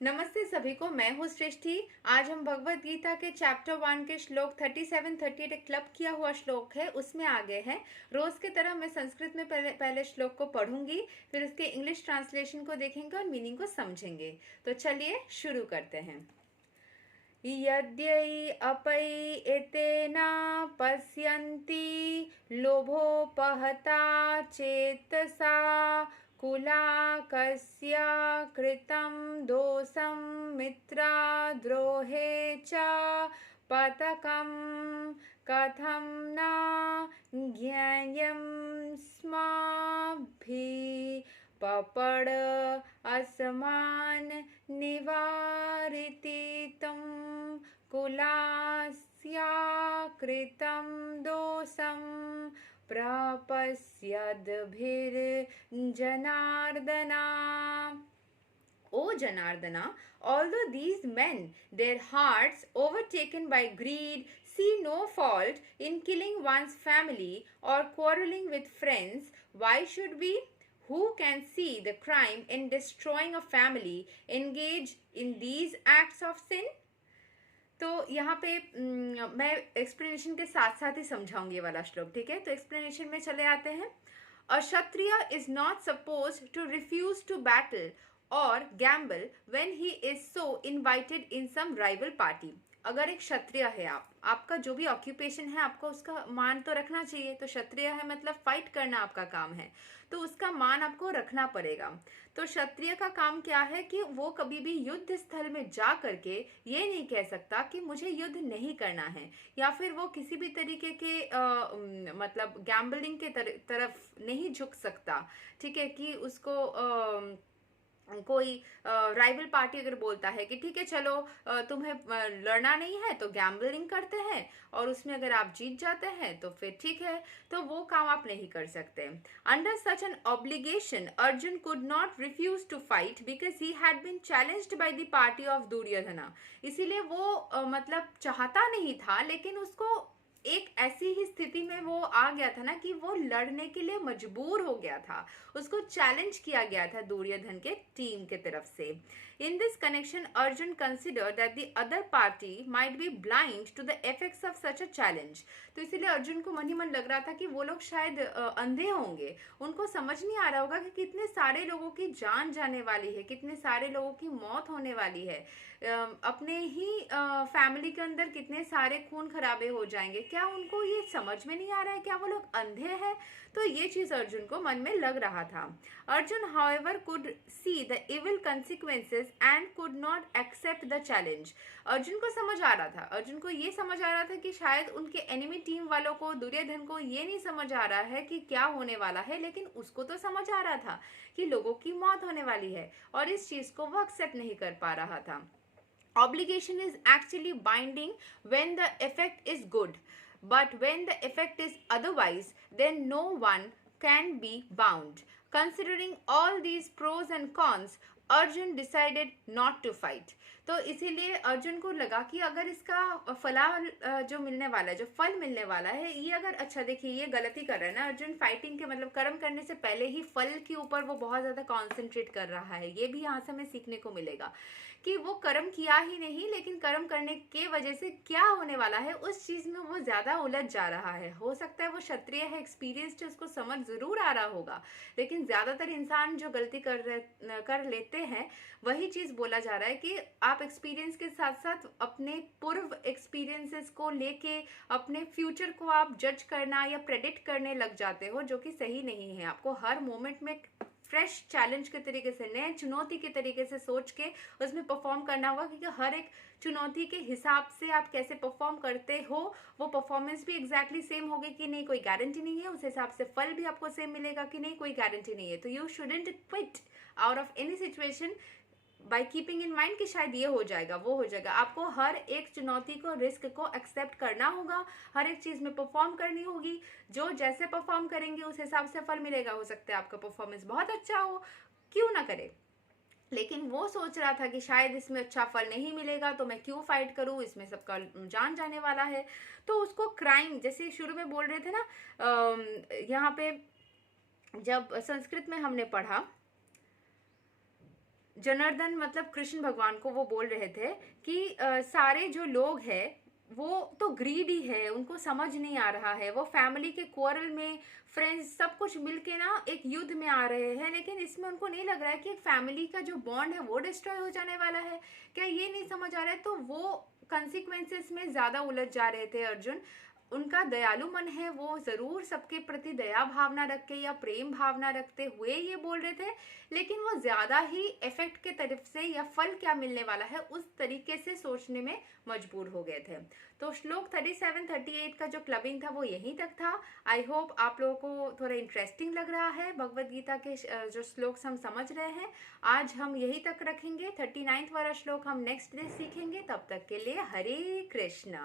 नमस्ते सभी को। मैं हूँ सृष्टि। आज हम भगवत गीता के चैप्टर 1 के श्लोक 37-38 एक क्लब किया हुआ श्लोक है, उसमें आगे हैं। रोज की तरह मैं संस्कृत में पहले श्लोक को पढ़ूंगी, फिर उसके इंग्लिश ट्रांसलेशन को देखेंगे और मीनिंग को समझेंगे। तो चलिए शुरू करते हैं। यद्यै अपै एतेना पश्यन्ति लोभोपहता चेतसा कुलाकस्य कृतं दोषं मित्रद्रोहे च पतकं कथं न ज्ञेयं स्माभिः पपड़ असमान निवारितितं कुलास्या कृतं दोषं प्रपश्यद्भिर्जनार्दना। O Janardana, although these men, their hearts overtaken by greed, see no fault in killing one's family or quarreling with friends, why should we, who can see the crime in destroying a family, engage in these acts of sin? तो यहाँ पे मैं explanation के साथ साथ ही समझाऊंगी ये वाला श्लोक, ठीक है। तो एक्सप्लेनेशन में चले आते हैं। A Kshatriya is not suppose to refuse to battle और gamble when he is so invited in some rival party. अगर एक क्षत्रिय है, आपका जो भी ऑक्यूपेशन है, आपको उसका मान तो रखना चाहिए। तो क्षत्रिय है मतलब फाइट करना आपका काम है, तो उसका मान आपको रखना पड़ेगा। तो क्षत्रिय का काम क्या है कि वो कभी भी युद्ध स्थल में जा करके ये नहीं कह सकता कि मुझे युद्ध नहीं करना है, या फिर वो किसी भी तरीके के मतलब गैम्बलिंग के तरफ नहीं झुक सकता, ठीक है। कि उसको कोई राइवल पार्टी अगर बोलता है कि ठीक है चलो तुम्हें लड़ना नहीं है तो गैम्बलिंग करते हैं, और उसमें अगर आप जीत जाते हैं तो फिर ठीक है, तो वो काम आप नहीं कर सकते। Under such an obligation Arjun could not refuse to fight because he had been challenged by the party of Duryodhana. इसीलिए वो मतलब चाहता नहीं था, लेकिन उसको एक ऐसी ही स्थिति में वो आ गया था ना कि वो लड़ने के लिए मजबूर हो गया था, उसको चैलेंज किया गया था दुर्योधन के टीम के तरफ से। In this connection Arjun consider that the other party might be blind to the effects of such a challenge. तो इसीलिए अर्जुन को मन ही मन लग रहा था कि वो लोग शायद अंधे होंगे, उनको समझ नहीं आ रहा होगा कि कितने सारे लोगों की जान जाने वाली है, कितने सारे लोगों की मौत होने वाली है, अपने ही फैमिली के अंदर कितने सारे खून खराबे हो जाएंगे। क्या उनको ये समझ में नहीं आ रहा है? क्या वो लोग अंधे हैं? तो ये चीज अर्जुन को मन में लग रहा था। Arjun however could see the evil consequences and could not accept the challenge. Arjun को समझ आ रहा था, अर्जुन को ये समझ आ रहा था कि शायद उनके एनिमी टीम वालों को, दुर्योधन को ये नहीं समझ आ रहा है कि क्या होने वाला है, लेकिन उसको तो समझ आ रहा था कि लोगों की मौत होने वाली है, और इस चीज को वो एक्सेप्ट नहीं कर पा रहा था। Obligation is actually binding when the effect is good, but when the effect is otherwise, then no one can be bound. Considering all these pros and cons, Arjun decided not to fight. तो इसीलिए अर्जुन को लगा कि अगर इसका फलाल जो मिलने वाला है, जो फल मिलने वाला है, ये अगर अच्छा, देखिए ये गलती कर रहा है ना अर्जुन, फाइटिंग के मतलब कर्म करने से पहले ही फल के ऊपर वो बहुत ज्यादा कॉन्सेंट्रेट कर रहा है। ये भी यहाँ से हमें सीखने को मिलेगा कि वो कर्म किया ही नहीं, लेकिन कर्म करने के वजह से क्या होने वाला है उस चीज में वो ज्यादा उलझ जा रहा है। हो सकता है वो क्षत्रिय है, एक्सपीरियंस्ड है, उसको समझ जरूर आ रहा होगा, लेकिन ज्यादातर इंसान जो गलती कर लेते हैं वही चीज बोला जा रहा है कि आप एक्सपीरियंस के साथ साथ अपने पूर्व एक्सपीरियंसेस को लेके अपने फ्यूचर को आप जज करना या प्रेडिक्ट करने लग जाते हो, जो कि सही नहीं है। आपको हर मोमेंट में फ्रेश चैलेंज के तरीके से, नए चुनौती के तरीके से सोच के उसमें परफॉर्म करना होगा, क्योंकि हर एक चुनौती के हिसाब से आप कैसे परफॉर्म करते हो वो परफॉर्मेंस भी एग्जैक्टली सेम होगी कि नहीं, कोई गारंटी नहीं है। उस हिसाब से फल भी आपको सेम मिलेगा कि नहीं, कोई गारंटी नहीं है। तो you shouldn't quit out of any situation by keeping in mind कि शायद ये हो जाएगा, वो हो जाएगा। आपको हर एक चुनौती को, रिस्क को एक्सेप्ट करना होगा, हर एक चीज में परफॉर्म करनी होगी। जो जैसे परफॉर्म करेंगे उस हिसाब से फल मिलेगा। हो सकता है आपका परफॉर्मेंस बहुत अच्छा हो, क्यों ना करे, लेकिन वो सोच रहा था कि शायद इसमें अच्छा फल नहीं मिलेगा तो मैं क्यों फाइट करूं, इसमें सबका जान जाने वाला है। तो उसको क्राइम, जैसे शुरू में बोल रहे थे ना, यहाँ पे जब संस्कृत में हमने पढ़ा जनार्दन मतलब कृष्ण भगवान को वो बोल रहे थे कि सारे जो लोग हैं वो तो ग्रीडी है, उनको समझ नहीं आ रहा है, वो फैमिली के क्वारल में फ्रेंड्स सब कुछ मिलके ना एक युद्ध में आ रहे हैं, लेकिन इसमें उनको नहीं लग रहा है कि एक फैमिली का जो बॉन्ड है वो डिस्ट्रॉय हो जाने वाला है। क्या ये नहीं समझ आ रहा है? तो वो कंसिक्वेंसेस में ज़्यादा उलझ जा रहे थे अर्जुन। उनका दयालु मन है, वो ज़रूर सबके प्रति दया भावना रख के या प्रेम भावना रखते हुए ये बोल रहे थे, लेकिन वो ज़्यादा ही इफेक्ट के तरफ से या फल क्या मिलने वाला है उस तरीके से सोचने में मजबूर हो गए थे। तो श्लोक 37-38 का जो क्लबिंग था वो यहीं तक था। आई होप आप लोगों को थोड़ा इंटरेस्टिंग लग रहा है। भगवत गीता के जो श्लोक हम समझ रहे हैं, आज हम यहीं तक रखेंगे। 39वां वाला श्लोक हम नेक्स्ट डे सीखेंगे। तब तक के लिए हरे कृष्णा।